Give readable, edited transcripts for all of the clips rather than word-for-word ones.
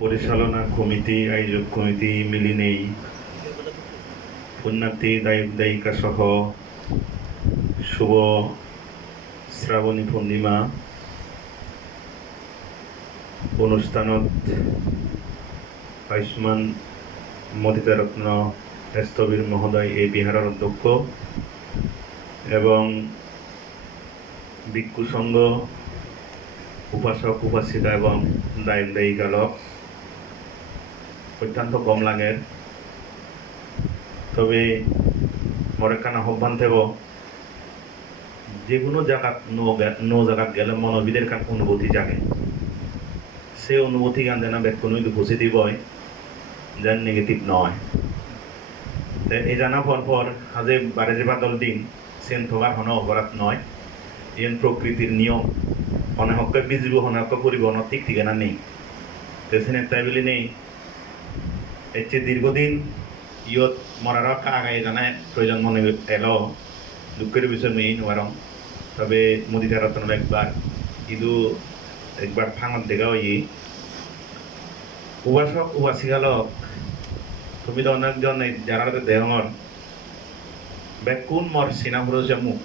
পরিচালনা কমিটি, আয়োজক কমিটি মিলি নেই পুণ্যার্থী দায়িক দায়িকা সহ শুভ শ্রাবণী পূর্ণিমা অনুষ্ঠানত আয়ুষ্মান মতিতারত্ন স্থবির মহোদয় এই বিহারের অধ্যক্ষ এবং ভিক্ষু সংঘ উপাসক উপাসিকা এবং দায়িক দায়িকা লোক অত্যন্ত কম লাগে। তবে মরেকান আহ্বান থেব যে কোনো জায়গাত নো জায়গাত গেলে মনোবিদের কান অনুভূতি জাগে, সে অনুভূতি গান যেন কোনো পজিটিভ হয়, যেন নেগেটিভ নয়। এই জানা পর আজ বারে যে বাদল দিন সেন থকার হন অপরাধ নয়, ইয়েন প্রকৃতির নিয়ম অনেক বিজীব অনেক পরিবহন ঠিক ঠিকানা নেই। সেন তাই বলি নেই এর চেয়ে দীর্ঘদিন ইয়ত মরার আগাই জানায় প্রয়োজন মনে এলো দুঃখের বিষয় নেই নোয়ারং। তবে মোদী রত্ন একবার ফাঙত দেখা হই উপাসক উপাসিকালক তুমি তো অনেকজন যারা দেহর বেকুন মর সিনাপুর মুখ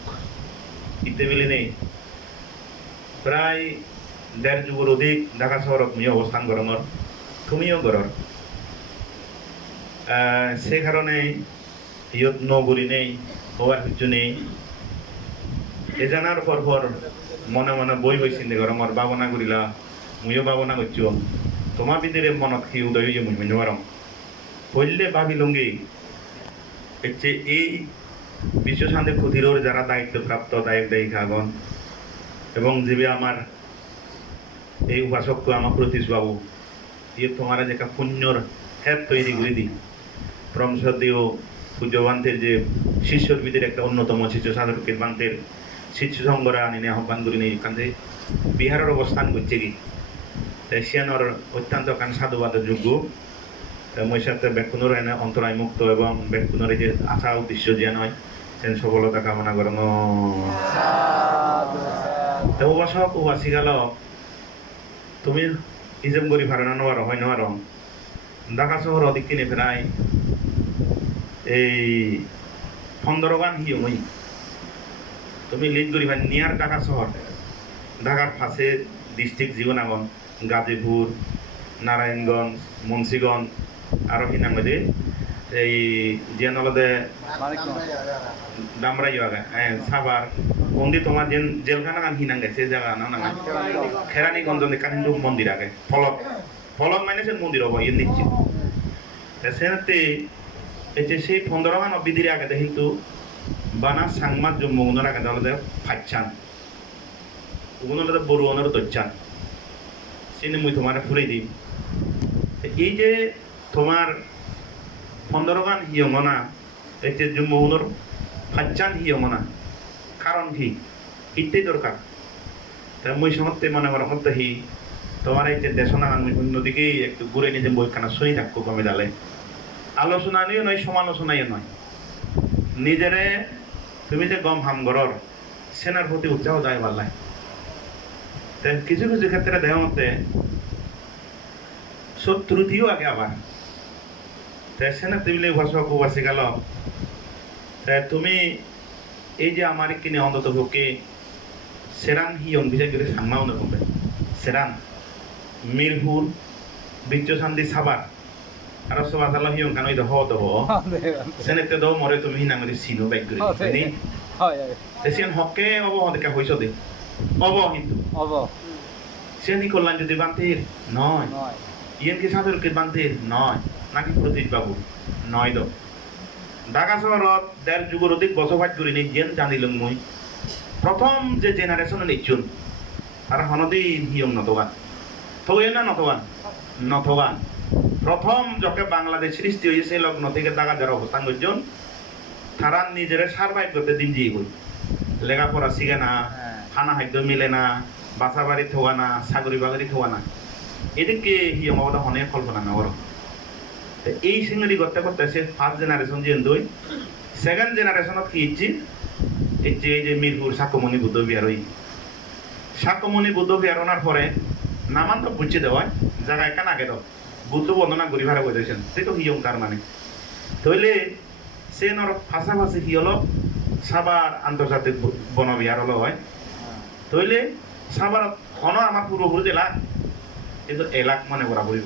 ইতে মিলি নেই প্রায় 1.5 যুগের অধিক ঢাকা শহরত তুমি অবস্থান করর তুমিও করর। সে কারণে ইয়ত নগরী নেই, হওয়ার কিছু নেই। এ জানার পর মনে মনে বই বইছি গরমর ভাবনা করিলা, মুইও ভাবনা করছো তোমার ভিতরে মনত কি উদয় হয়ে মুই মিনতে পারম বললে ভাবিলঙ্গি হচ্ছে এই বিশ্ব শান্তি প্রতিরোধ যারা দায়িত্বপ্রাপ্ত দায়িক দায়িকাগণ এবং যিবি আমার এই উপাসক আমার প্রতীশ বাবু ইয়ে তোমার যে পুণ্যর হ্যাপ তৈরি করে দিই প্রমসদীয় পূজ্যবান্তের যে শিষ্যর ভিতরে একটা অন্যতম শিষ্য সাধকের বান্তের শিষ্য সংঘরা আনি আহ্বান করি নেই এখান থেকে বিহারের অবস্থান করছে কি এশিয়ানোর অত্যন্ত কান সাধুবাদের যোগ্য মই সাথে ব্যক্তির এনে অন্তরায় মুক্ত এবং ব্যক্তির যে আশা উদ্দেশ্য যে নয় সেন সফলতা কামনা করেন। উপাসক উপাসিকাল তুমি ইজম করি ভাড়া নেওয়ার হয় নেওয়ার ঢাকা শহর অধিক কিনে প্রায় এই 15 গান হিয়মই তুমি লিড করি ভাই নিয়ার ঢাকা শহর ঢাকার পাশে ডিস্ট্রিক্ট জীবনাগন গাজীপুর নারায়ণগঞ্জ মুন্সিগঞ্জ আরো কি নাম যে এই যেন আলাদা দামরাই সাবার বন্দি তোমার যেন জেলখানা গান হিনাং গেছে জায়গা না না খেরানিগঞ্জ কাহিন্দু মন্দির আগে ফলক ফলক মানে সে মন্দির হবো ইয়ে নিচ্ছে সেনাতে এই যে সেই 15 গান বিধির আগে কিন্তু বানা সাংমাদ জম্মুগুনের আগে আলাদা ফাইচান ওগুলো বড় অনার তৈচান সিনে মুই তোমার ফুলে দিই এই যে তোমার 15 গান হিয়মনা এই যে জম্মুগুনের ফাইচান হিয়মনা কারণ কি ইত্যাদি দরকার তাই মুই সমস্ত মনে করার মতো হি তোমার এই যে দেশনা অন্যদিকে একটু ঘুরে নিজে বইখানা শুনি থাকবো কমে ডালে আলোচনা নিয়ে নয় সমালোচনাই নয় নিজেরে তুমি যে গম হাম গরর সেনার প্রতি উৎসাহ দেয় পারলাই কিছু কিছু ক্ষেত্রে দেহ মতে শত্রুতিও আগে আবার সেনা টেবিলে উপাসক উপাসী গেল তুমি এই যে আমার কিনে অন্তত ভোকে সেরান হিয়ং বিজয় করে সাংমাও না কমবে সেরান মিরপুর বিশ্বশান্তি সাবার আর সব আসাল হিয়ং কানো ইদো হওয়া তো সেনেতে দাও মরে তুমি হিনাঙ্গি সিনো বাইক করে এসিয়ান হকে অব অনেকা হইছ দে অব কিন্তু অব সেনি কল্যাণ যদি বান্তির নয় ইয়েন কি সাধুরকে বান্তির নয় নাকি প্রতীক বাবু নয় দো ঢাকা শহরত 1.5 যুগের অধিক বসবাস করি নেই যেন জানিলাম মই প্রথম যে জেনারেশন নিচ্ছুন তারা হনদিন হিয়ং নতগান থয়ে না নতগান প্রথম যখন বাংলাদেশ সৃষ্টি হয়েছে লগ্ন থেকে ঢাকা যারা অবস্থান করছেন তারা নিজেরা সার্ভাইভ করতে দিন দিয়ে গই লেখাপড়া শিখে না খানা খাদ্য মিলে না বাসা বাড়ি থোয়া না সাগরি বাগরি থোয়া না এদিকে হিয়ং অবদা অনেক কল্পনা না বড় এই সিঙ্গি করতে করতে সে ফার্স্ট জেনারেশন যে দই সেকেন্ড জেনারেশনত কি ইচ্ছি এই যে মিরপুর শাকমণি বুদ্ধ বিহার ওই শাকমণি বুদ্ধ বিহার ওনার পরে নামান তো বুঝে দেওয়া জায়গা একা আগে দাও বুদ্ধ বন্দনা করি ভাড়া করে দিয়েছেন সে তো হিয়ং তার মানে তইলে সে নর পাশাপাশি কি হলো সাবার আন্তর্জাতিক বনবিহার হলো হয় তইলে সাবার হন আমার পূর্বপুরুষ এলাক কিন্তু এলাক মানে করা বইব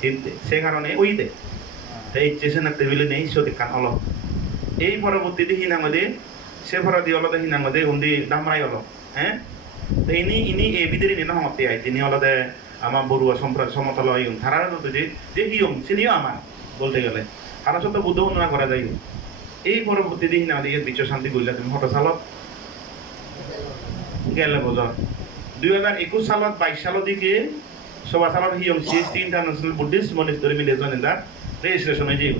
কিন্তু সে কারণে ওইতে এই স্টেশনের টেবিলে নেই সত্যি কান হলো এই পরবর্তীতে হিনাঙ্গদে সে ভরদি হলো হিনাঙ্গদে উন্দি দামরাই হলো হ্যাঁ তো ইনি এ বিদের নিয়ে নহমতে আই তিনি হলো আমার বড়ুয়া সম্প্রদায় সমতল ইউন তারা যে হিয়ং সিনিও আমার বলতে গেলে তারা সত্য বুদ্ধ বর্ণনা করা যায় এই পরবর্তী দিন আমাদের বিশ্ব শান্তি করলে তুমি হঠাৎ সালত গেলে বছর 2021 সালত 22 সালত দিকে সভা সালত হিয়ং সিএসটি ইন্টারন্যাশনাল বুদ্ধিস্ট মনিস্টারি মিলেজন ইন দা রেজিস্ট্রেশন হয়ে যাই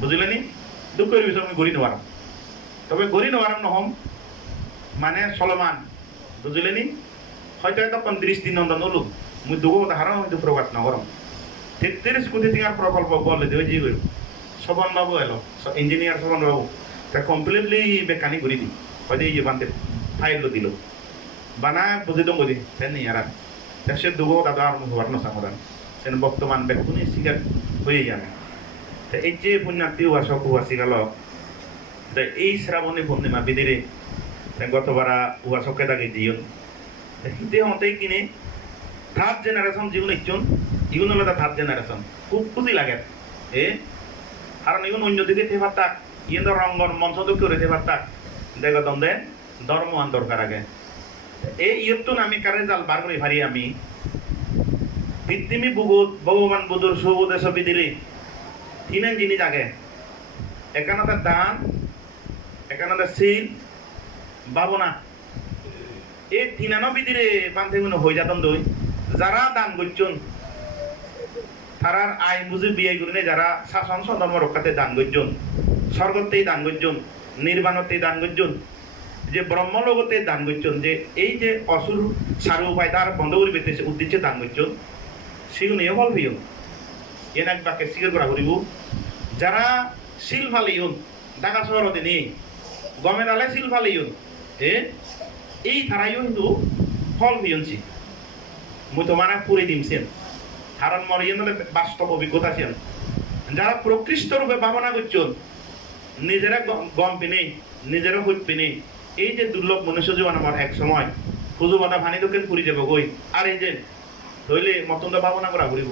বুঝলেনি দুঃখের বিষয় আমি গড়ি নেওয়ার তবে গড়ি নেওয়ার নহম মানে চলমান বুঝলেনি হয়তো 35 দিন নন্দন হলো মুই দুগো ধারণ হয়তো প্রকাশ নগরম 33 কোটি টাকার প্রকল্প বলে দিয়ে যে শোভন বাবু এলো ইঞ্জিনিয়ার শোভন বাবু তা কমপ্লিটলি বেকানি করে দিই হয়তো এই যে বানতে ফাইল দিল বানা বুঝে দম বুঝি তাই নেই আর সে দুগো দাদা আর হওয়ার নসামরান সেন বর্তমান বেকুনি শিকার হয়ে যাবে তা এই যে পুণ্যার্থী উহাসক উহাসি গেল এই শ্রাবণী পূর্ণিমা বিদিরে গতবারা উহাসকে দাগে জিয়ন হিতে হতেই কিনে থার্ড জেনারেশন জীবন একজন ইগুন হলো থার্ড জেনারেশন খুব খুশি লাগে কারণ ইগুন অন্য দিকে থেবার তাক ইয়ে তো রঙ্গন মঞ্চ তো করে থেবার তাক দেখো দন্দে ধর্ম আন দরকার আগে এই ইয়ত্তুন আমি কারে জাল বার করে ভারি আমি পৃথিবী বুগুত ভগবান বুধুর সুবোদেশ বিদিরে তিনেন জিনিস আগে একানতে দান একানতে শীল ভাবনা এই তিনানো বিদিরে বান্ধে কোনো হয়ে যাতন দই যারা দান করছেন তারার আইন বুঝে বিয়ে করে যারা শাসন ধর্ম রক্ষাতে দান করছেন স্বর্গতেই দান করছেন নির্বাণতেই দান করছেন যে ব্রহ্মলোকতে দান করছেন যে এই যে অসুর সারু উপায় তার বন্ধ করে পেতে উদ্দেশ্যে দান করছেন সেগুলো ফল হইও এনাক বাকে স্বীকার করা করিব যারা শিল ফালিউন ঢাকা শহরতে নেই গমে ডালে শিল ফালিউন এই ধারাইও কিন্তু ফল হইছি মুই তোমার পুরে দিমছেন কারণ মর ইয়ে বাস্তব অভিজ্ঞতা আছেন যারা প্রকৃষ্ট রূপে ভাবনা করছেন নিজেরা গম পিনে নিজেরা হুট পিনে এই যে দুর্লভ মনুষ্য জীবন আমার এক সময় খুঁজু বাটা ভানি দোকান পুরি যাব গই আর এই যে ধরলে মতন ভাবনা করা ঘুরিব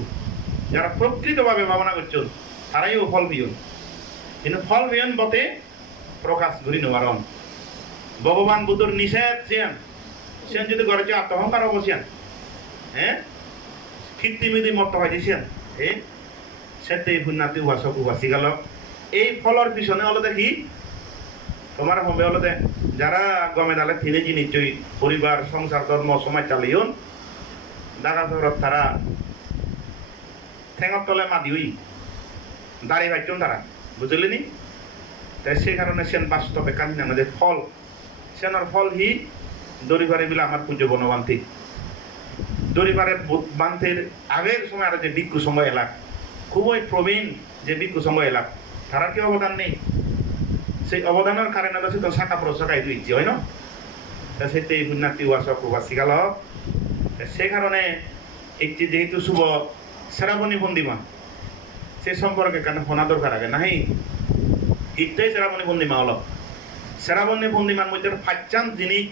যারা প্রকৃতভাবে ভাবনা করছেন তারাইও ফল বিয়ন কিন্তু ফল বিয়ন বতে প্রকাশ ঘুরি নেওয়ারন ভগবান বুদ্ধর নিষেধ সেন সেন যদি ঘরে আত্মহংকার অবসেন হ্যাঁ কৃত্রিমিদি মত হয় দিছেন সেতে পুণ্যার্থী উহাসক উহাসি গেল এই ফলর পিছনে হলো দেখি তোমার হবে হলো যারা গমে দালে তিনি নিশ্চয়ই পরিবার সংসার ধর্ম সমাজ চালিয়ন ঢাকা শহরত তারা ঠেঙর তলে মাদি হই দাঁড়িয়ে পাইছেন তারা বুঝলেনি তাই সেই কারণে সেন বাস্তবে কাহিনী আমাদের ফল সেনার ফল হি দরিবারে বিলে আমার পুজো বনবান্তি দরিবারে বান্তির আগের সময় আর যে ভিক্ষু সংঘ এলাক খুবই প্রবীণ যে ভিক্ষু সংঘ এলাক তারা কি অবদান নেই সেই অবদানের কারণে তো তো শাখা প্রশাখায় দিচ্ছি হয় না তা সেটি পুণ্যার্থী উহাসক উহাসি গেল সে কারণে একটি যেহেতু শুভ শ্রাবণী পূর্ণিমা সে সম্পর্কে কেন শোনা দরকার আগে নাহি ইটাই শ্রাবণী পূর্ণিমা হলো শ্রাবণী পূর্ণিমার মধ্যে ফাইচান জিনিস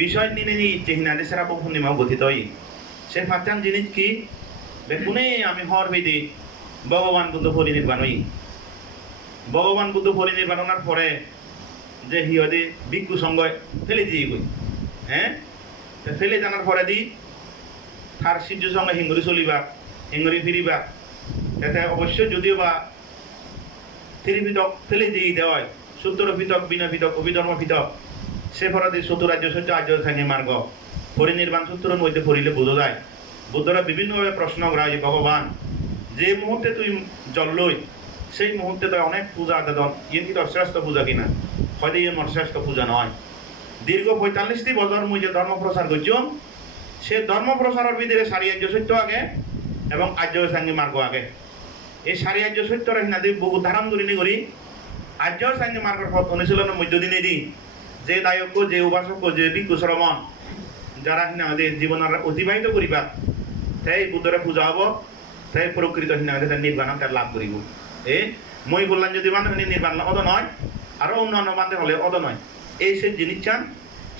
বিষয় নিয়ে নিয়ে ইচ্ছে হিনাদে শ্রাবণ পূর্ণিমাও গঠিত হই সে ফাইচান জিনিস কি বেকুনে আমি হর বেদি ভগবান বুদ্ধ পরিনির্বাণ হই ভগবান বুদ্ধ পরিনির্বাণার পরে যে হিয়দে ভিক্ষু সঙ্গ ফেলে দিয়ে গই হ্যাঁ ফেলে জানার পরে দি তার সূর্য সঙ্গে হিঙ্গুরি চলিবা হিঙ্গুরি ফিরিবা এতে অবশ্যই যদিও বা ত্রিপিটক ফেলে দিয়ে দেওয়ায় সূত্র পিতক বিনা পিতক অভিধর্ম পিতক সে ফরাদি চতুরাজ্য সত্য আর্য থাকে মার্গ পরিনির্বাণ সূত্রের মধ্যে পড়িলে বোঝা যায় বুদ্ধরা বিভিন্নভাবে প্রশ্ন করা যে ভগবান যে মুহূর্তে তুই জল্লই সেই মুহূর্তে তো অনেক পূজা আদান ইয়ে কি তোর শ্রেষ্ঠ পূজা কিনা হয়তো ইয়ে মোর শ্রেষ্ঠ পূজা নয় দীর্ঘ 45টি বছর মুই যে ধর্ম প্রচার করছুন সে ধর্ম প্রচারের ভিতরে সারি আর্য সত্য আগে এবং আর্য সাঙ্গী মার্গ আগে এই সারি আর্য সত্যর হিনাদি বহু ধারণ করি আর্য সাঙ্গী মার্গের পথ অনুশীলনের মধ্য দিনে দি যে দায়ক যে উপাসক যে ভিক্ষু শ্রমণ যারা আমাদের জীবন অতিবাহিত করিবা তাই বুদ্ধরা পূজা হব তাই প্রকৃত হিনা নির্বাণ তার লাভ করিব মই বললাম যদি মানুষ নির্বাণ অদ নয় আরো অন্যান্য বান্ধে হলে অদ নয় এই সে জিনিস চান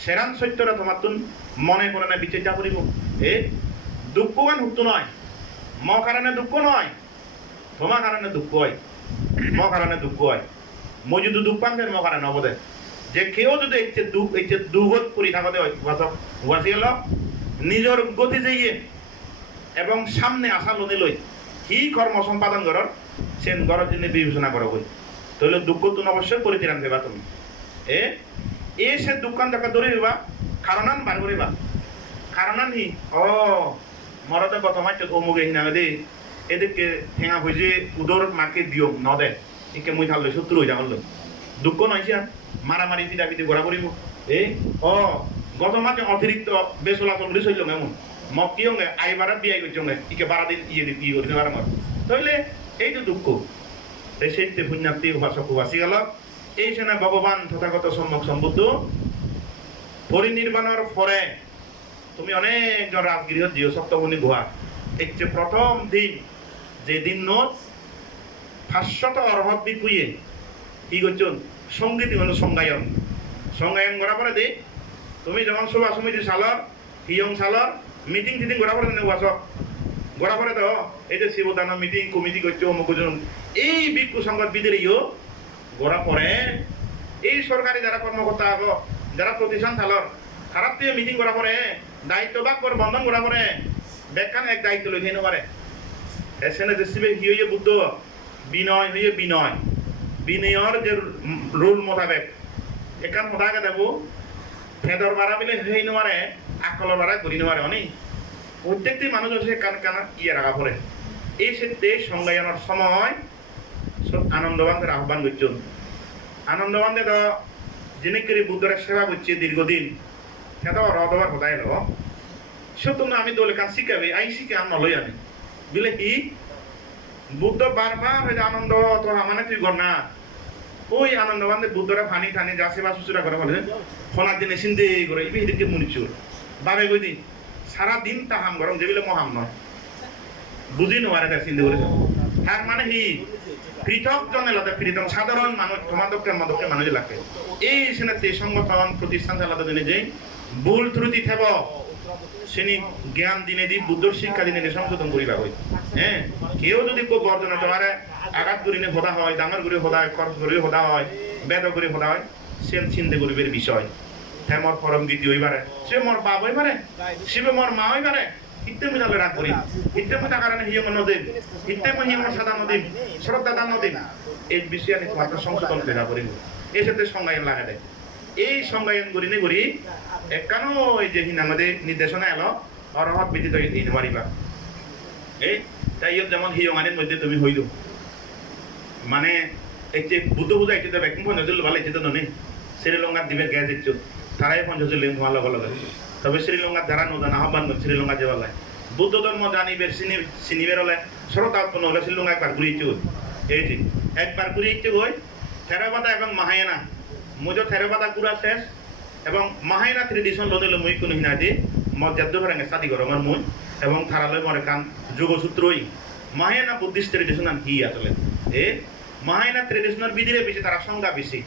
সেরান সত্যটা তোমার তুন মনে করে না বিচার যা করিব দুঃখবান হুতো নয় ম কারণে দুঃখ নয় তোমার কারণে দুঃখ হয় ম কারণে দুঃখ হয় মই যদি দুঃখ পান ম কারণে অবদে যে কেউ যদি এই দুগত পরি থাকতে ওয়াসি গেল নিজের গতি যাইয়ে এবং সামনে আসা লদি লই কি কর্ম সম্পাদন করার সে গরজ দিনে বিবেচনা করা হই তাহলে দুঃখ তুমি অবশ্যই পরিত্রাণ দেবা তুমি সে দুঃখান দেখা ধরে দিবা কারণান বার করিবা কারণান হি মরতে প্রথমে অমুকে হিনা দে এদিকে ঠেঙা হয়েছে উদর মাকে দিও নদে একে মুই থাকলে শত্রু হয়ে যাবল দুঃখ নয় সে মারামারি পিটা পিটি ঘোরা করিব গত মাসে অতিরিক্ত বেসলাচল করে চলল এমন মত কি হঙ্গে আইবারা বিয়াই করছে ইকে বারা দিন ইয়ে করতে পারে মত তাহলে এই তো দুঃখ সেইতে পুণ্যার্থী উপাসক বাসি গেল এই সেনা ভগবান তথাগত সম্যক সম্বুদ্ধ পরিনির্বাণের পরে তুমি অনেকজন রাজগৃহ জিও সপ্তমণি গুহা এই যে প্রথম দিন যে দিন নোট 500 অরহত বিকুয়ে কি করছেন সঙ্গীত হল সংজ্ঞায়ন করা পরে দি তুমি যখন সভা সমিতি সালর হিয়ং সালর মিটিং টিটিং করা পরে উপাসক গড়া পরে তো এই যে শিবদান মিটিং কমিটি করছে অমুক এই ভিক্ষু সংঘ বিদেরীয় গড়া পরে এই সরকারি যারা কর্মকর্তা আগো যারা প্রতিষ্ঠান চালর খারাপ দিয়ে মিটিং করা পরে দায়িত্ব ভাগ করে বন্ধন করা পরে বেকান এক দায়িত্ব লই হেন পারে এসেনে দেশিবে হিয়ে বুদ্ধ বিনয় হইয়ে বিনয়র যে রুল মোতাবেক একান মোতাকে দেব ফেদর বাড়া বিলে হেই নমারে আকলর বাড়া করি নমারে অনেক প্রত্যেকটি মানুষ সে কান ইয়ে রাখা পড়ে এই ক্ষেত্রে সংজ্ঞায়নের সময় সব আনন্দবানদের আহ্বান করছেন আনন্দবানদের তো যিনি করে বুদ্ধের সেবা করছে দীর্ঘদিন সেটা রদবার হতাই লো সব তোমরা আমি দলে কাজ শিখাবে আই শিখে আর নলই আমি বুঝলে কি বুদ্ধ বারবার হয়ে আনন্দ তো মানে তুই কর না ওই আনন্দবানদের বুদ্ধরা ফানি টানি যা সেবা শুশ্রূষা করে বলে ফোনার দিনে চিন্তে করে ইবি হিদিকে মুনিচুর বাবে কই দিন সারাদিন তাহাম গরম যেগুলো মহাম নয় বুঝি নোয়ারে তার চিন্তা করেছে তার মানে হি পৃথক জনে লতে পৃথক সাধারণ মানুষ তোমাদকের মানুষ লাগে এই সেনাতে সংগঠন প্রতিষ্ঠান চালাতে দিনে যে ভুল ত্রুটি থেব শ্রেণী জ্ঞান দিনে দি বুদ্ধর শিক্ষা দিনে সংশোধন করিবা হয় কেউ যদি খুব বর্জন তোমার আঘাত করিনে হোদা হয় ডাঙর করে হোদা হয় খরচ করে হোদা হয় বেদ করে হোদা হয় সে চিন্তা করিবের বিষয় হ্যাঁ মোর পরম গীতি হইবারে সে মোর বাপ হইবারে শিবে মোর মা হইবারে ইত্তে মিলালে রাগ করি ইত্তে মিলা কারণে হিয়ম নদীন ইত্তে হিয়ম সাদা নদীন শ্রদ্ধা দান নদীন এই বিষয়ে আমি তোমার সংশোধন করা করিব এই সাথে সংজ্ঞায়ন লাগা দেয় এই সংজ্ঞায়ন করি নে করি একানো এই যে হিন আমাদের নির্দেশনা এলো অরহত ব্যতীত দিতে পারিবা এই তাই যেমন হিয়ঙানের মধ্যে তুমি হইল মানে এই যে বুদ্ধ পূজা এটা ব্যাকুম নজর ভালো এটা তো নেই শ্রীলঙ্কার দ্বীপের গ্যাস দিচ্ছ তারাই পঞ্চাশ লেন তোমার লগে লগে তবে শ্রীলঙ্কার যারা নদান আহ্বান করে শ্রীলঙ্কা যে বলায় বুদ্ধ ধর্ম জানিবের চিনিবের হলে শ্রোতা উৎপন্ন হলে শ্রীলঙ্কা একবার ঘুরিয়েছে এই যে একবার ঘুরিয়েছে গই থেরবাদা এবং মাহায়ানা মুজো থেরবাদা পুরা শেষ এবং মাহায়ানা ট্রেডিশন লদিল মুই কোনো হিনা দি মত জাদ্দু ফেরাঙ্গে সাদি করো আমার মুই এবং থারালয় মরে কান যোগসূত্রই মাহায়ানা বুদ্ধিস্ট ট্রেডিশন কি আসলে মাহায়ানা ট্রেডিশনাল বিধিরে বেশি তারা সংজ্ঞা বেশি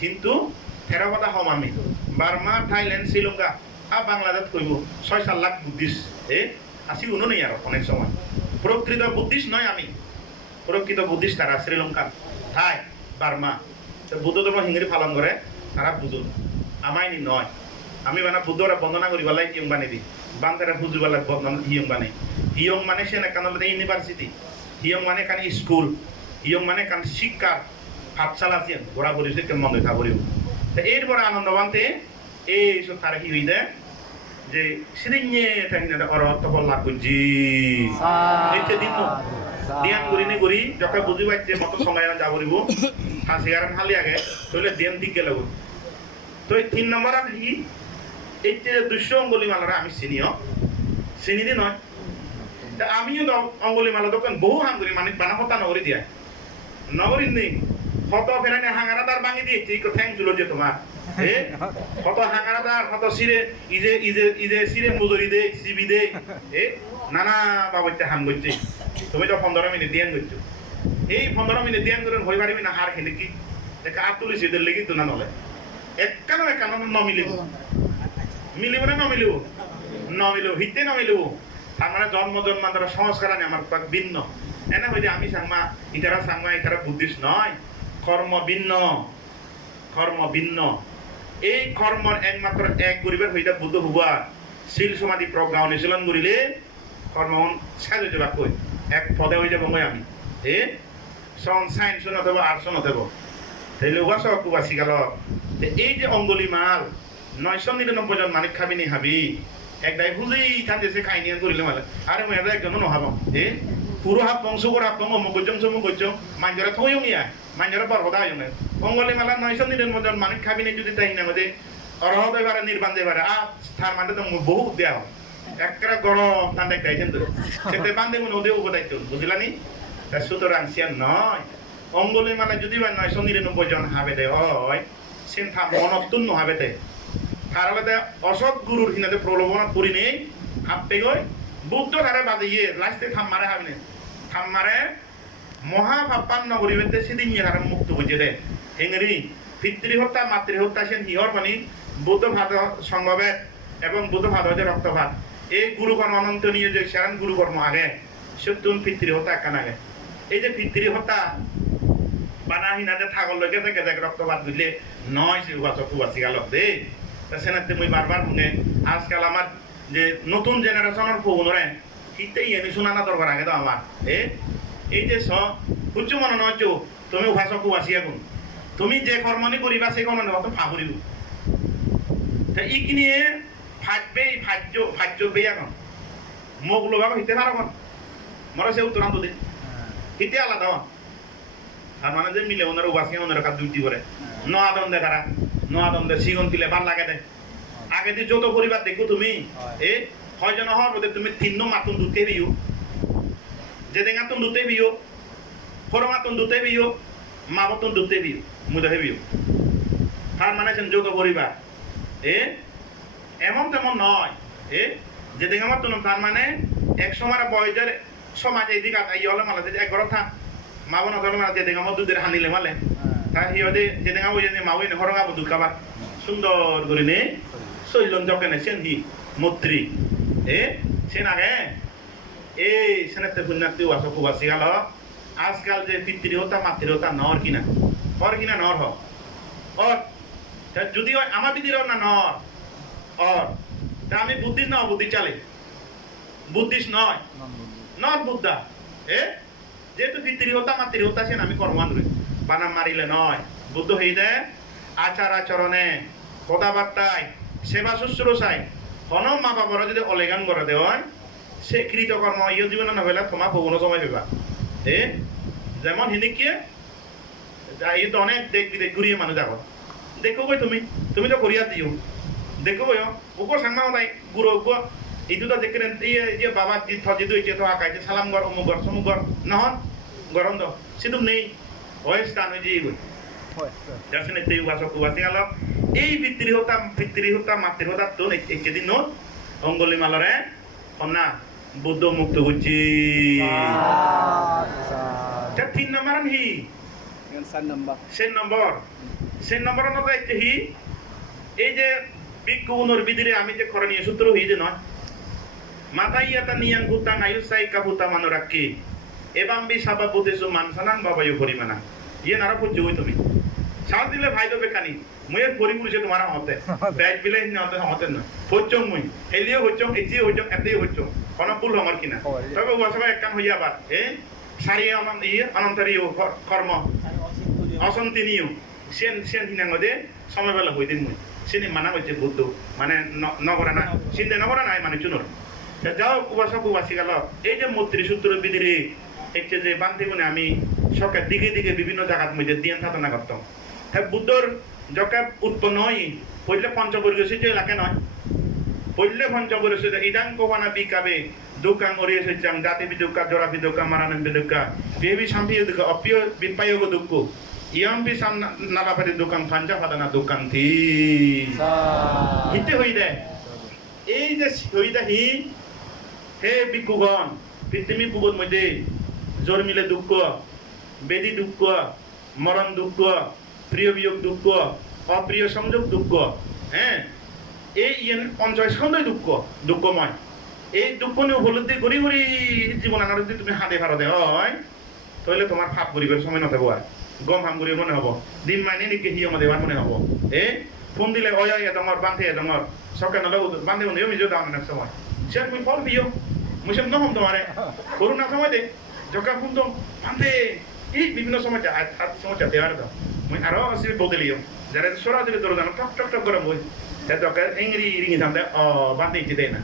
কিন্তু থেরবাদা হম আমি বার্মা থাইল্যান্ড শ্রীলঙ্কা আর বাংলাদেশ কইব 6-7 লাখ বুদ্ধিস্ট আসি উনো নেই আর অনেক সময় প্রকৃত বুদ্ধিস্ট নয় আমি প্রকৃত বুদ্ধিস্ট তারা শ্রীলঙ্কা থাই বার্মা বুদ্ধ ধর্ম হিঙ্গি পালন করে তারা বুঝুন আমায় নি নয় আমি মানে বুদ্ধরা বন্দনা করি বেলায় হিয়ং বানিয়ে দিই বান্তারা বুঝি বেলায় হিয়ং বানাই হিয়ং মানে সে কান ইউনিভার্সিটি হিয়ং মানে কান স্কুল হিয়ং মানে কান শিক্ষা পাঠশালা আছে ঘোরাঘুরি সে কেমন দেখা করিব এরপরে আনন্দবান্তে এই সব তারা কি হইতে যে সিরিঞ্জে থাকি না ওর অর্থ লাভ করছি নিচে দিন দিয়ান করি নে করি যখন বুঝি পাইছে মতো সময় যা করিব হাসি আর হালি আগে তাহলে দিয়ান দিক গেল তো এই 3 নম্বর আর কি এই যে 200 অঙ্গুলি মালারা আমি চিনি দি নয় তা আমিও অঙ্গুলি মালা দোকান বহু হাম করি মানে বানা হতা নগরী দিয়া নগরী নেই কত ফেরানে হাঙ্গারাদার ভাঙি দিয়েছি ঠ্যাং ছিল যে তোমার কত হাঙ্গারাদার কত সিরে ইজে সিরে মজুরি দে সিবি দে নানা বাবুতে হাম করছি তুমি তো 15 মিনিট দিয়ান করছো এই 15 মিনিট দিয়ান করে হয়ে পারিবি না হার খেলে কি দেখা আর তুলিস এদের লেগে তো না নলে একানো ন মিলিব মিলিব না নমিলিব হিতে নমিলিব তার মানে জন্ম জন্মান্তর সংস্কার আনে আমার ভিন্ন এনে হইলে আমি সাংমা ইতারা বুদ্ধিস্ট নয় কর্ম ভিন্ন এই কর্মর একমাত্র এক গরিবের হইতা বুদ্ধ হুবা শিল সমাধি প্রজ্ঞা অনুশীলন করিলে কর্ম সাজে যাবা কই এক পদে হয়ে যাব মই আমি এ সন সায়েন্স নথব আর্টস নথব তাইলে উবাস কুবাসি গেল এই যে অঙ্গুলি মাল 999 জন মানিক খাবি নি হাবি একদাই হুজি কান্দেছে খাইনিয়ান করিলে মালে আরে মই একজন নহাব এ পুরো হাত বংশ করে হাত বংশ মুগজম সমুগজম মাঞ্জরা থইও মিয়া মাঞ্জরা বরবদা আয়নে অঙ্গুলি মালা 999 জন মানিক খাবি নি যদি তাই না মধ্যে অরহদ এবারে নির্বাণ দেবারে আ তার মানে তো বহু দেও একরা গরম তান্ডে গাইছেন তো সেতে বান্দে মনে ওদের উপদায়িত্ব বুঝলানি তা সুতরাং সে নয় অঙ্গুলি মালা যদি 999 জন হাবে দে হয় সেন থা মনতুন হাবে দে তারলে অসৎ গুরুর হিনাতে প্রলোভন করি নেই হাপতে গই বুদ্ধ ধারে বাজে ইয়ে লাস্টে থাম মারে হাবনে থাম মারে মহাপাপান্ন করিবেতে সেদিন ইয়ে মুক্ত বুঝে দে হেঙ্গরি পিতৃ হত্যা মাতৃ হত্যা সেন হিহর মানে বুদ্ধ ভাদ সংগবেদ এবং বুদ্ধ ভাদ হচ্ছে রক্তভাত এই গুরুকর্ম অনন্ত নিয়ে যে সেরান গুরুকর্ম আগে সত্যুন পিতৃ হত্যা কান আগে এই যে পিতৃ হত্যা বানাহিনাতে থাকল লগে থেকে দেখ রক্তপাত বুঝলে নয় সে উবাসি গেল দে তা সেনাতে মুই বারবার শুনে আজকাল আমার যে নতুন জেনারেশনের ফোনরে কিতেই এনে শোনা না দরকার আগে তো আমার এই যে সূর্য মনে নয় তুমি উভাসক উবাসি এখন তুমি যে কর্মনি করিবা সেই কর্ম নেবা তুমি ফাগুরিব তা ইকি নিয়ে ফাজ্য বেই এখন মোক লোক হিতে পারো মরা সে উত্তরান্ত দে হিতে আলাদা তার মানে যে মিলে ওনার উবাসি ওনার কাজ দুটি করে নয়াদন্দে তারা নয়াদন্দে সিগন দিলে ভাল লাগে দে আগে দিয়ে যত পরিবার দেখো তুমি এ হয়জন হওয়ার মধ্যে তুমি 3 মাতুন দুতে বিও যে দেঙাতুন দুতে বিও ফরমাতুন দুতে বিও মাবতুন দুতে বিও মুদে বিও তার মানে যত পরিবার এ এমন তেমন নয় এ যে দেঙামাতুন তার মানে এক সময় বয়সের সমাজ এইদিকে আই হলে মালা এক ঘর থাক মাবো নথলে মালা যে দেঙামত দুধের হানিলে মালে তা হিয়দে যে দেঙাবো যে মাউই হরঙাবো দুখাবা সুন্দর করে নে শৈলন জকেনে সেন হি মৈত্রী এ সেন আগে এই সেনাতে পুণ্যার্থী ওয়াস কুবাসি গেল আজকাল যে পিতৃ হতা মাতৃ হতা নর কিনা নর হ অর যদি আমার পিতৃ না নর অর তা আমি বুদ্ধিস্ট না বুদ্ধি চালে বুদ্ধিস্ট নয় নন বুদ্ধা এ যেহেতু পিতৃ হতা মাতৃ হতা সেন আমি কর্মান্ধ বানাম মারিলে নয় বুদ্ধ হই দে আচার আচরণে কথাবার্তায় সেবা শুশ্রূষায় কোন মা বাবার যদি অলেগান করে দেওয়া সে কৃতকর্ম ইয়ে জীবন না হইলে তোমার ভবন সময় পেবা এ যেমন হিনিকিয়ে এই তো অনেক দেখ বিদেশ ঘুরিয়ে মানুষ যাবো দেখো বই তুমি তো করিয়া দিও দেখো বই ওপর সাংমা তাই গুরু ওপর এইটো তো দেখেন এই বাবা জিদু হয়েছে তো আকাইছে সালাম গর অমুক গর নহন গরম তো সেটু নেই হয় স্থান হয়ে যাই বই যাচ্ছেন এই উবাসক উবাসি গেল এই পিতৃ হতা মাতৃ হতা তো একদিন নোট অঙ্গুলি মালরে না বুদ্ধ মুক্ত হচ্ছে 3 নম্বর হি সেই নম্বর হি এই যে বিজ্ঞুনের বিদিরে আমি যে করণীয় সূত্র হই যে নয় মাথায় ইয়াতা নিয়াং ভূতাং আয়ুসাই কাভূতা মানরাক্কি এবং বি সাবাবুতেসু মানসানাং বাবায়ু পরিমানা ইয়ে নারা পুজো হই তুমি সাল দিলে ভাই দেবে কানি মুয়ের পরিপুরুষে তোমার হতে ব্যাগ বিলে হতে হতে না হচ্ছং মুই এলিও হচ্ছং এজিও হচ্ছং এতেই হচ্ছং কোন ভুল আমার কিনা তবে ওয়াসবা একখান হইয়া বাদ সারি আমার ইয়ে অনন্তরীয় কর্ম অসন্তিনীয় সেন হিনাঙ্গদে সময় বেলা হইদিন মুই সেনি মানা হচ্ছে বুদ্ধ মানে নগরা না সিন্ধে নগরা নাই মানে চুনর যাও উবাসি গেল এই যে মৈত্রী সূত্র বিধিরে একটু যে বান্ধি মনে আমি সরকার দিকে বিভিন্ন জায়গার মধ্যে দিয়ে থাকনা করতাম হ্যাঁ বুদ্ধর যখন উৎপন্ন হয় পড়লে পঞ্চবর্গীয় এলাকা নয় পড়লে পঞ্চবর্গীয় ইদাং কোবানা বিকাবে দুঃখাং অরিয়ে সজ্জাং জাতি বিদুক্কা জোড়া বিদুক্কা মারানন বিদুক্কা বেবি শাম্পি দুঃখ অপ্রিয় বিপায়োগ দুঃখ ইয়াম্পি সাম নালাপাতি দুঃখাং ফাঞ্চা ফাদানা দুঃখাং থি হিতে হই দে এই যে হই দে হি হে ভিক্ষুগণ পৃথিবী বুকুর মধ্যে জন্মিলে দুঃখ বেদি দুঃখ মরণ দুঃখ প্রিয় বিয়োগ দুঃখ অপ্রিয় সংযোগ দুঃখ হ্যাঁ এই পঞ্চাশ খন্ডই দুঃখময় এই দুঃখ নিয়ে উপলব্ধি করি করি জীবন আনার যদি তুমি হাতে ফারতে হয় তাহলে তোমার ফাপ করিবার সময় নথাকো আর গম হাম করিব মনে হব দিন মাইনে নিকে হি আমাদের মনে হব ফোন দিলে ওই এজঙর বান্ধে এজঙর সরকার নলে বান্ধে উনিও মিজো দাম না সময় সে তুমি ফল দিও মুসেম নহম তোমারে করোনা সময় দে জকা ফোন তো বান্ধে এই বিভিন্ন সময় হাত সময় যাতে আর দাও মুই আরো আসলে বদলিও যারা সরাসরি ধরে জানো টক টক টক করে বই তা দরকার ইংরি রিঙি থামতে বান্ধে ইচ্ছে না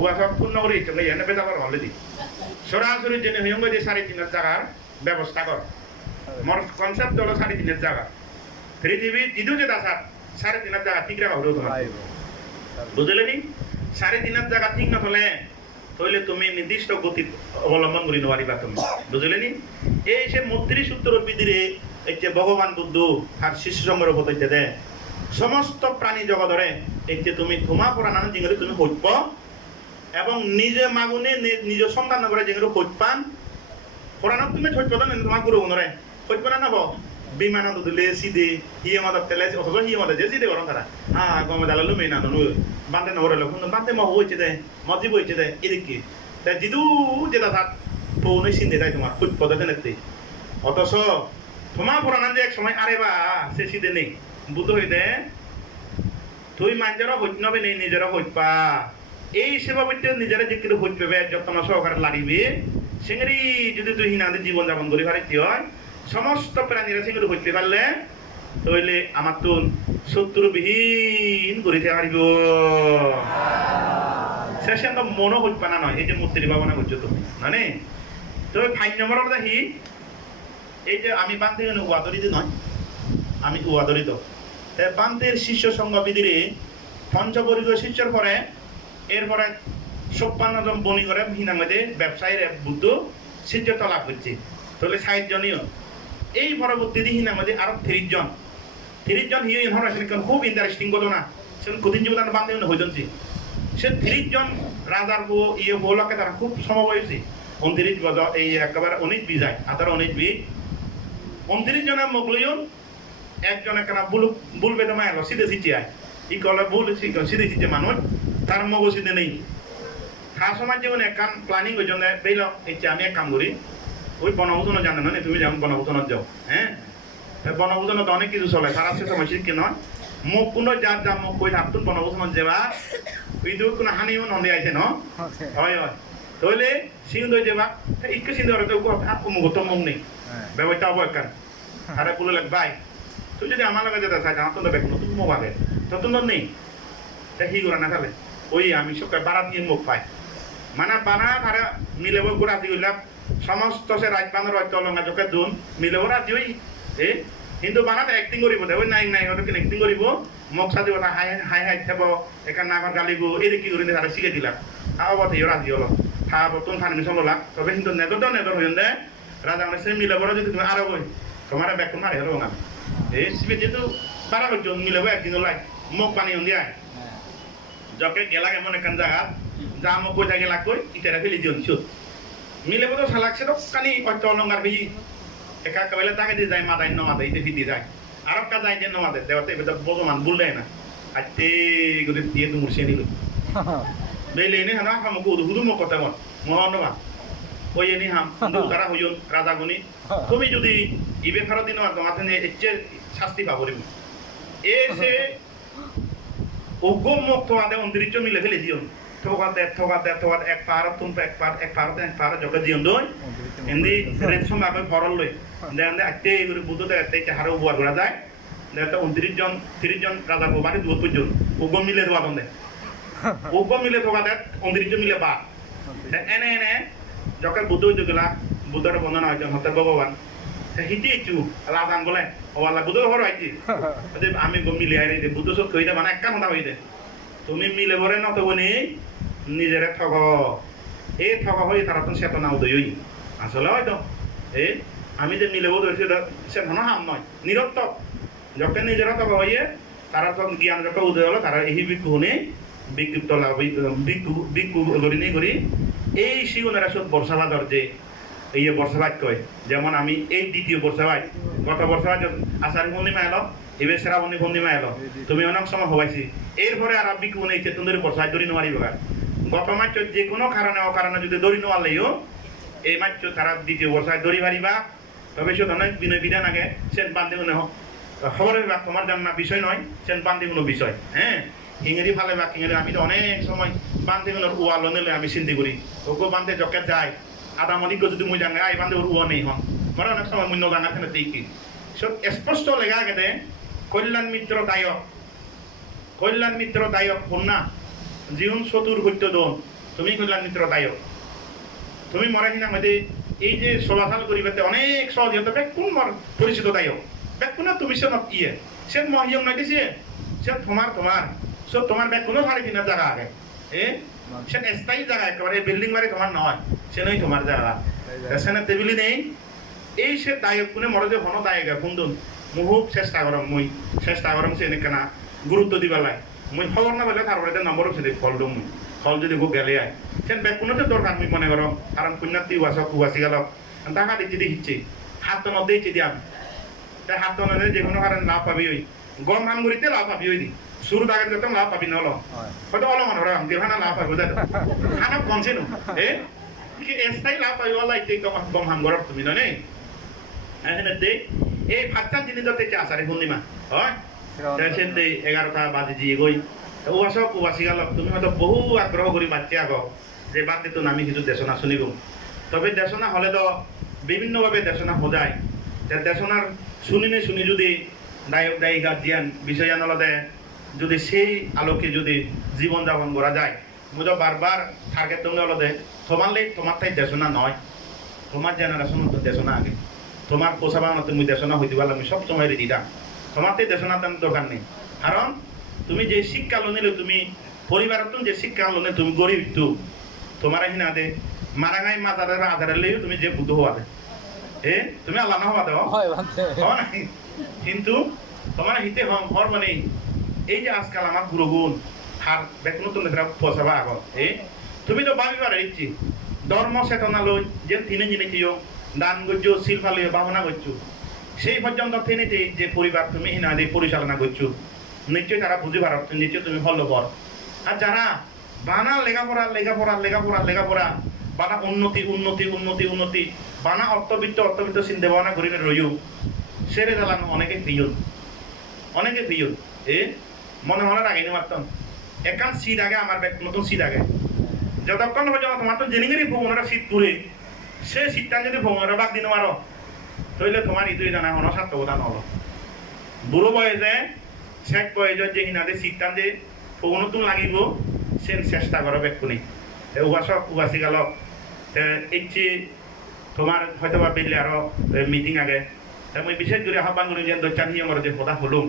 ওয়া সব পূর্ণ করে ইচ্ছে এনে বেতা কর অলরেডি সরাসরি জেনে হইঙ্গ যে 3.5 টাকার ব্যবস্থা কর মোর কনসেপ্ট হলো 3.5 টাকা পৃথিবী জিদু যে দাসা 3.5 টাকা ঠিক রাখা হলো তোমার বুঝলে নি 3.5 টাকা ঠিক না তাহলে তুমি নির্দিষ্ট গতি অবলম্বন করি নোৱাৰিবা তুমি বুঝলে নি এই সে 32 সূত্রের ভিতরে এই যে ভগবান বুদ্ধ আর শিশু সংগ্রহ বলতে দে সমস্ত প্রাণী জগতরে এই যে তুমি তোমা পুরাণ জিঙ্গরে তুমি হইপ এবং নিজে মাগুনে নিজ সন্তান করে জিঙ্গরে হইপান পুরাণত তুমি হইপ না তোমা গুরু নরে হইপ না নাব বিমানত দিলে সিদে হিয়ে মাদক তেলে অথচ হিয়ে মাদে যে সিদে করন তারা গমে দালালু মেনা নু বান্দে নহরে লখন বান্দে ম হইছে দে মজি বইছে দে এদিকে তা জিদু যেটা থাক পৌনে সিন্দে তাই তোমার হইপ দে নেতে অথচ তোমার পুরাণ যে এক সময় আরে বা সে সিদে নেই বুদ্ধ হইতে তুই মানুষেরা হইত নবে নেই নিজেরা হইপা এই সেবা বইতে নিজেরা যে কিন্তু হইত পেবে যত্ন সহকারে লাড়িবে সেঙ্গেরি যদি তুই হিনাদের জীবন যাপন করি পারিতে হয় সমস্ত প্রাণীরা সেগুলো হইতে পারলে তাহলে আমার তো শত্রুবিহীন করিতে পারিব শেষে তো মনও হইত পানা নয় এই যে মূর্তির ভাবনা করছো তুমি মানে তবে 5 নম্বর দেখি এই যে আমি বান্ধে উয়াদরিত নয় আমি উয়াদরিত বান্তের শিষ্য সংঘ বিধিরে পঞ্চবর্গীয় শিষ্যর পরে এরপরে 56 জন বনি করে হিনামে ব্যবসায়ীর বুদ্ধ শিষ্যতা লাভ করছে তাহলে 60 জনীয় এই পরবর্তী হিনামে আরো 30 জন হিয়ে ইনফরমেশন খুব ইন্টারেস্টিং ঘটনা সে কঠিন জীবন বান্ধে হইতছি সে 30 জন রাজার ইয়ে বউলকে তারা খুব সমবয়সী 29 বছর এই একেবারে 19 যায় আর 29 জনের মুখলইন একজন একটা বলবে তো মায়ের সিধে সিচে আয় ই কলে ভুল সিধে সিচে মানুষ তার মগজ সিধে নেই খাওয়া সময় যেমন এক কাম প্ল্যানিং ওই জন্য বেল এই আমি এক কাম করি ওই বনভূষণও জানো না তুমি যেমন বনভূষণত যাও হ্যাঁ বনভূষণত অনেক কিছু চলে সারা সে সময় শিখকে নয় মোক কোনো যার যা মোক কই থাকতুন বনভূষণত যাবা ওই দু কোনো হানিও নন্দে আইছে ন হয় তাহলে সিন্ধু যাবা ইকে সিন্ধু আর কেউ কথা মুগত মুখ নেই ব্যবস্থা হবো একখান আরে বলে বাই তুই যদি আমার লগে যেতে চাই আমার তো বেক নতুন মোবাইলে নতুন নেই তা হি করে না তাহলে ওই আমি সকাল বারাত নিয়ে মুখ পাই মানে বানা তারা মিলেব রাজি হইলাম সমস্ত সে রাজবানের অলঙ্কা চোখে দুন মিলেব রাজি হই কিন্তু বানাতে অ্যাক্টিং করিব ওই নাই ওদেরকে অ্যাক্টিং করিব মুখ সাজি কথা হাই থাকব এখান নাগর গালিব এই কি করি তারা শিখে দিলাম খাওয়াব থেও রাজি হলো খাওয়াব তুমি খানি মিশন লোলা তবে কিন্তু নেদর হইন দে রাজা মানে সে মিলেব যদি তুমি আরো বই তোমার ব্যাগ মারে হলো না সিবে যেহেতু 12 জন মিলেব একদিন লাই মুখ পানি দিয়ে যকে গেলা এমন একখান জায়গা যা মুখ কই থাকে লাগ কই ইটারা ফেলি দিন চুত মিলেব তো সালাকছে তো কানি কত অলঙ্কার বেশি একা কইলে তাকে দিয়ে যায় মাদাই নমাদে ইতে ফিদি যায় আর একটা যায় যে নমাদে দেওয়াতে এটা বজমান ভুল দেয় না আইতে গরে দিয়ে তো মুরসে নিল বেলে নে হানা হাম কো হুদু মো কথা মন মহনবা ওই এনি হাম তারা হইন রাজাগুনি তুমি যদি ইবে ফেরত দিন তোমাতে এচ্ছে শাস্তি পাবরিব এসে উগম মুক্ত আদে অন্তরিক্ষ মিলে ফেলে দিও ঠোকাতে এক পার তুমি এক পার জকে দিও দই এন্দি রেত সময় আবে ফরল লই দেন আতে গুরি বুদ্ধ দেতে হারো বুয়ার করা যায় দেতে 30 জন রাজা বাড়ি দুই পর্যন্ত উগম মিলে দোয়া দন্দে উগম মিলে ঠোকাতে 29 জন মিলে বা এনে যখন বুদ্ধ হইতে গেলা বুদ্ধর বন্ধন হয়েছেন হতে ভগবান হিটি একটু রাজান বলে ওলা বুদ্ধ হর হয়েছি আমি মিলে আই রে বুদ্ধ সব কইতে মানে একটা কথা হইতে তুমি মিলে ভরে নত বনি নিজেরে ঠগ এই ঠগ হয়ে তারা তো চেতনা উদয় হই আসলে হয়তো আমি যে মিলে বোধ হয়েছে সে ধন হাম নয় নিরর্থক যখন নিজেরা ঠগ হইয়ে তারা তো জ্ঞান যখন উদয় হলো তারা এই ভিক্ষু শুনে বিক্ষিপ্ত লাভ ভিক্ষু করি এই শিগুনেরা সব বর্ষাবাদর যে এই বর্ষাবাদ কয়, যেমন আমি এই দ্বিতীয় বর্ষাবাদ, গত বর্ষাবাদ আষাঢ় পূর্ণিমা এলো, এবার শ্রাবণী পূর্ণিমা এলো, তুমি অনেক সময় হবাইছি, এরপরে আর আব্বিক মনে হচ্ছে তুমি বর্ষায় দড়ি নোয়ারি বেগার গত মাস যে কোনো কারণে অকারণে যদি দড়ি নোয়ালেও এই মাস তারা দ্বিতীয় বর্ষায় দড়ি মারিবা, তবে সে অনেক বিনয় বিধান আগে সেন বান্ধে মনে হোক খবরের বা তোমার জানা বিষয় নয়, সেন বান্ধে কোনো বিষয়। হ্যাঁ, হিঙেরি ভালো বা কিঙেরি আমি তো অনেক সময় বান্ধে কোনো উয়ালো নিলে আমি চিন্তা করি ওকে বান্ধে জকে যায় আধা মনিক যদি মুই জাঙ্গা আই বান্ধে ওর উয়া নেই হন মানে অনেক সময় মূল্য জাঙ্গা খেলে দেখি সব স্পষ্ট লেখা গেছে কল্যাণ মিত্র দায়ক, কল্যাণ মিত্র দায়ক কন্যা জীবন চতুর সত্য দন, তুমি কল্যাণ মিত্র দায়ক, তুমি মরে কিনা মধ্যে এই যে চলাচল করিবে অনেক সহজ হতে কোন পরিচিত দায়ক ব্যাকুনা তুমি সে ইয়ে সে মহিয়ম নাই দিছে সে তোমার তোমার সব তোমার ব্যাগ কোনো সাড়ে 3,000 জায়গা আগে সে স্থায়ী জায়গা একেবারে বিল্ডিং বাড়ি তোমার নয়, সে নয় তোমার জায়গা সেখানে টেবিলি নেই। এই সে দায়ক কোনে মরে যে ঘন দায়ক কোনদিন মুহুক চেষ্টা করম সে এনেকে না গুরুত্ব দিবেলাই মুই খবর না পেলে তারপরে নম্বর সে ফল দিম মুই ফল যদি গো গেলে আয় সেন ব্যাগ কোনোতে দরকার আমি মনে করম কারণ কন্যাতি উয়াশক কুয়াশি গেল টাকা দিচ্ছি দিচ্ছে হাত তো নদী দিচ্ছি দিয়াম তাই হাত তো নদী যে কোনো কারণে লাভ পাবি ওই গরম হাম করিতে লাভ পাবি ওই দি শুরু আগে যেতাম লাভ পাবি নল হয়তো অলমান ওরা দেখানা লাভ পাবো যাই হানা কনছে নো কি স্থায়ী লাভ পাবি ওলা ইতে গম হাম গরম তুমি না নেই এখানে দে এই ভাতটা জিনিস ধরতে আসারে পূর্ণিমা হয় সেন দে 11টা বাজে দিয়ে গই উয়াশক উয়াশি গেল তুমি হয়তো বহু আগ্রহ করি বাচ্চা আগ যে বাদ দিত আমি কিছু দেশনা শুনিব, তবে দেশনা হলে তো বিভিন্নভাবে দেশনা সজায় দেশনার শুনি যদি দায়ক দায়ী গার্জিয়ান বিষয়ানলদে যদি সেই আলোকে যদি জীবন যাপন করা যায় মুই তো বারবার টার্গেট তুমি অলদে তোমার তাই দেশনা নয়, তোমার জেনারেশন তো দেশনা আগে তোমার পোষাবানতে মুই দেশনা হইতে পারলাম আমি সব সময় রেডি দাম তোমার তাই দেশনা তেমন দরকার নেই, কারণ তুমি যে শিক্ষা লোনিলে তুমি পরিবারত যে শিক্ষা লোনে তুমি গরিব তো তোমার হিনা দে মারাঙাই মাজারের আধারের লেও তুমি যে বুদ্ধ হওয়া তুমি আল্লাহ না হওয়া দেও নাই কিন্তু তোমার হিতে হর মানে এই যে আজকাল আমার বুড়ো বোন হার বেকুনো তুমি পচাবা আগত তুমি তো ভাবিবার ইচ্ছি ধর্ম চেতনা লই যে তিনি জিনিসিও দান করছো শিল্পা লইও ভাবনা করছো সেই পর্যন্ত থেনিতে যে পরিবার তুমি হিনা দিয়ে পরিচালনা করছো নিশ্চয়ই তারা বুঝে পারো নিশ্চয়ই তুমি ফলো কর। আর যারা বানা লেখাপড়া বানা উন্নতি বানা অর্থবিত্ত চিন্তা ভাবনা করি রইও সেরে জ্বালানো অনেকে প্রিয় মনে রাখি মারতাম একান সিট আগে আমার ব্যাগ নতুন সিট আগে যতক্ষণ পর্যন্ত তোমার তো জেনিগেরই ভ্রমণরা সিট তুলে সে সিটটা যদি ভ্রমণরা বাদ দিন মারো তাহলে তোমার ইদুই জানা কোনো সার্থকতা নহল বুড়ো বয়সে শেষ বয়সত যে হিনাদে সিটটান যে নতুন লাগিব সে চেষ্টা করো বেকুনি উবাসক উবাসি গালক ইচ্ছি তোমার হয়তো বা বেলে আরো মিটিং আগে মই বিশেষ করে আহ্বান করি যে দৈচান হিয়ঙর যে পদা হলুম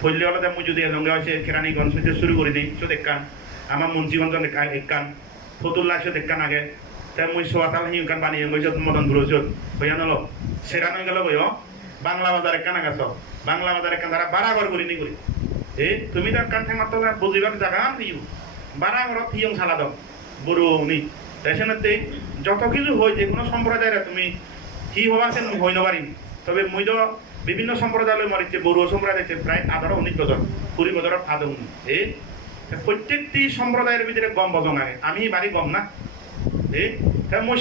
ফলে হলে মুই যদি এজঙ্গে হয়েছে কেরানীগঞ্জ হইতে শুরু করে দিই সো দেখান আমার মুন্সিগঞ্জ একান ফতুল্লা সো দেখান আগে তাই মুই সোয়াতাল হিউকান বানিয়ে গৈছত মদন ঘুরছত হইয়া নল সেরা নই গেল বই বাংলা বাজার একান আগাছ বাংলা বাজার একান তারা বারাগর করি নি করি তুমি তো কান ঠেঙার তো বুঝিবার জায়গা দিও বারাগরত হিয়ং সালা দাও বড় নি তাইতে যত কিছু হয় যে কোনো সম্প্রদায়ের তুমি কি হবাছেন হই নবারিম, তবে মুই তো বিভিন্ন সম্প্রদায় মরিছে বড়ুয়া সম্প্রদায় প্রায় 18-19 বছর 20 বছরের ফাদম প্রত্যেকটি সম্প্রদায়ের ভিতরে গম বজং আগে আমি বাড়ি গম না মই